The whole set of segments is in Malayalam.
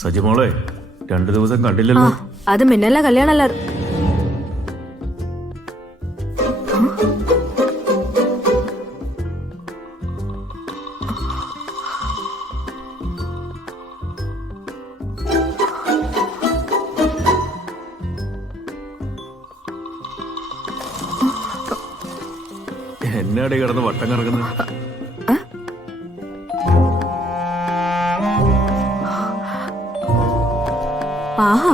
സജിമോളെ 2 ദിവസം കണ്ടില്ലല്ലോ. അത് മിന്നല്ല കല്യാണല്ല. എന്നാടി കിടന്ന് വട്ടം കറങ്ങുന്നത്? ആഹാ,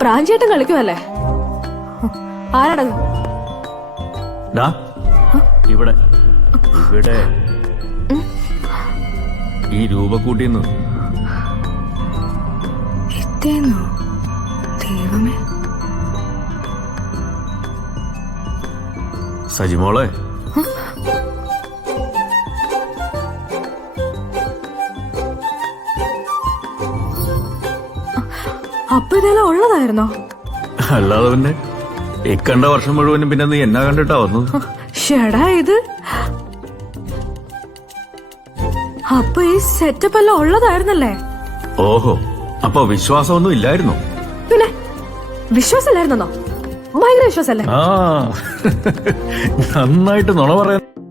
പ്രാഞ്ചേട്ടൻ കളിക്കുമല്ലേ? ആരാടത്? ഇവിടെ ഇവിടെ ഈ രൂപക്കൂട്ടിന്ന് ദൈവമേ. സജിമോളെ, അപ്പൊ ഇതെല്ലാം ഉള്ളതായിരുന്നോ? അല്ലാതെ പിന്നെ ഇക്കണ്ട വർഷം മുഴുവനും പിന്നെ നീ എന്നാ കണ്ടിട്ടാ വന്നത്? ഷെടാ ഇത്. അപ്പൊ ഈ സെറ്റപ്പ് എല്ലാം ഉള്ളതായിരുന്നല്ലേ? ഓഹോ, അപ്പൊ വിശ്വാസമൊന്നും ഇല്ലായിരുന്നോ? പിന്നെ വിശ്വാസമില്ലായിരുന്നോ? ഭയങ്കര വിശ്വാസല്ലേ? നന്നായിട്ട് നുണ പറയാൻ